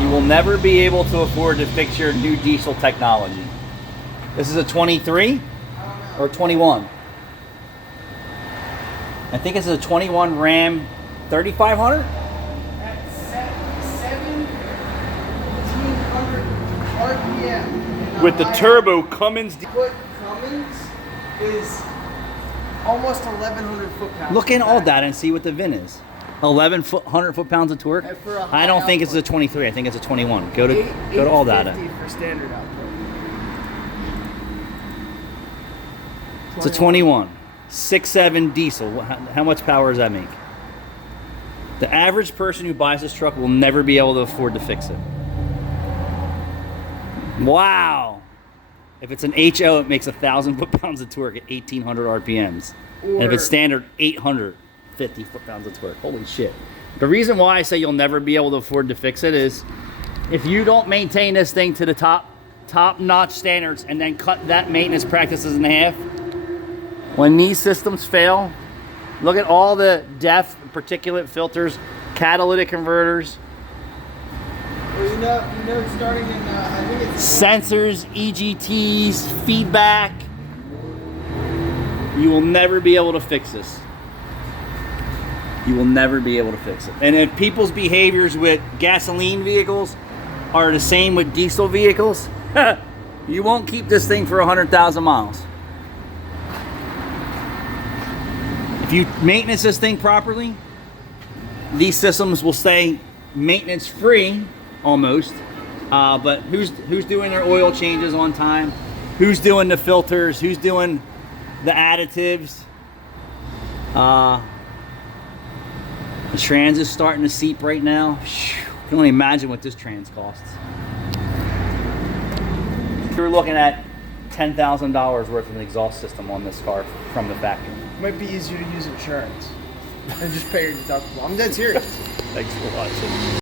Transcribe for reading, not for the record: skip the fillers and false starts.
You will never be able to afford to fix your new diesel technology. This is a 23 or 21? I think it's a 21 Ram 3500. At 1700 RPM. With the turbo Cummins. Foot Cummins is almost 1,100 foot-pounds. Look in all that and see what the VIN is. 100 foot-pounds of torque. For a high I don't think it's a output. 23. I think it's a 21. Go to all data. 850 for standard output. It's a 21. 6.7 diesel. How much power does that make? The average person who buys this truck will never be able to afford to fix it. Wow. If it's an HO, it makes 1,000 foot-pounds of torque at 1,800 RPMs. And if it's standard, 850 foot-pounds of torque. Holy shit. The reason why I say you'll never be able to afford to fix it is if you don't maintain this thing to the top-notch standards and then cut that maintenance practices in half, when these systems fail, look at all the DEF, particulate filters, catalytic converters, Well, you know, starting in, I think it's sensors, EGTs, feedback. You will never be able to fix this. You will never be able to fix it. And if people's behaviors with gasoline vehicles are the same with diesel vehicles, you won't keep this thing for 100,000 miles. If you maintenance this thing properly, these systems will stay maintenance free almost. But who's doing their oil changes on time? Who's doing the filters? Who's doing the additives? The trans is starting to seep right now. I can only imagine what this trans costs. You're looking at $10,000 worth of an exhaust system on this car from the factory. might be easier to use insurance and just pay your deductible. I'm dead serious. Thanks for watching.